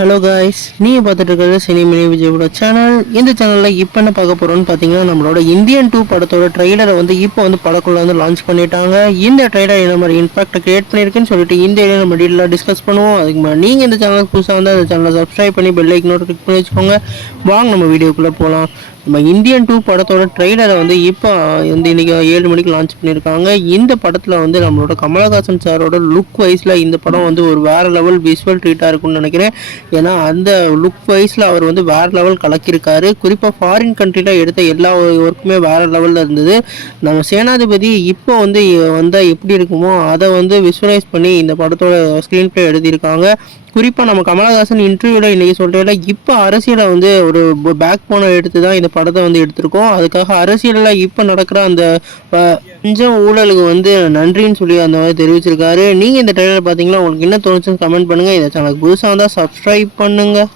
Hello guys, நீங்கள் பார்த்துட்டு இருக்கிறது சினிமினி விஜயோட சேனல். இந்த சேனலில் இப்போ என்ன பார்க்க போகிறோன்னு பார்த்தீங்கன்னா, நம்மளோட இந்தியன் 2 படத்தோட ட்ரெய்லரை வந்து இப்போ வந்து படக்குள்ள வந்து லான்ச் பண்ணிட்டாங்க. இந்த ட்ரெய்லர் என்ன மாதிரி இம்பாக்ட் கிரியேட் பண்ணியிருக்குன்னு சொல்லிட்டு இந்த வீடியோ நம்ம டீட்டெயிலாக டிஸ்கஸ் பண்ணுவோம். அதுக்கு முன்னாடி நீங்கள் இந்த சேனலுக்கு புதுசாக வந்து அந்த சேனலை சப்ஸ்கிரைப் பண்ணி பெல் ஐக்கனோட கிளிக் பண்ணி வச்சுக்கோங்க. வாங்க நம்ம வீடியோக்குள்ளே போகலாம். நம்ம இந்தியன் 2 படத்தோட ட்ரெய்லரை வந்து இப்போ வந்து இன்றைக்கி 7 மணிக்கு லான்ச் பண்ணியிருக்காங்க. இந்த படத்தில் வந்து நம்மளோட கமலஹாசன் சாரோட லுக் வைஸில் இந்த படம் வந்து ஒரு வேறு லெவல் விஷுவல் ட்ரீட்டாக இருக்கும்னு நினைக்கிறேன். ஏன்னா அந்த லுக் வைஸில் அவர் வந்து வேறு லெவல் கலக்கியிருக்காரு. குறிப்பாக ஃபாரின் கண்ட்ரியில் எடுத்த எல்லா ஒர்க்குமே வேறு லெவலில் இருந்தது. நம்ம சேனாதிபதி இப்போ வந்து வந்தால் எப்படி இருக்குமோ அதை வந்து விஷுவலைஸ் பண்ணி இந்த படத்தோட ஸ்க்ரீன் ப்ளே எழுதியிருக்காங்க. குறிப்பாக நம்ம கமலஹாசன் இன்டர்வியூவில் இன்றைக்கி சொல்கிறதில்ல, இப்போ அரசியலை வந்து ஒரு பேக் போனை எடுத்து தான் இந்த படத்தை வந்து எடுத்திருக்கோம். அதுக்காக அரசியலில் இப்போ நடக்கிற அந்த கொஞ்சம் ஊழலுக்கு வந்து நன்றின்னு சொல்லி அந்த மாதிரி தெரிவிச்சிருக்காரு. நீங்கள் இந்த ட்ரெய்லர் பார்த்தீங்களா? உங்களுக்கு என்ன தோணுச்சுன்னு கமெண்ட் பண்ணுங்கள். இதை சேனலுக்கு புதுசாக வந்தால் சப்ஸ்கிரைப் பண்ணுங்கள்.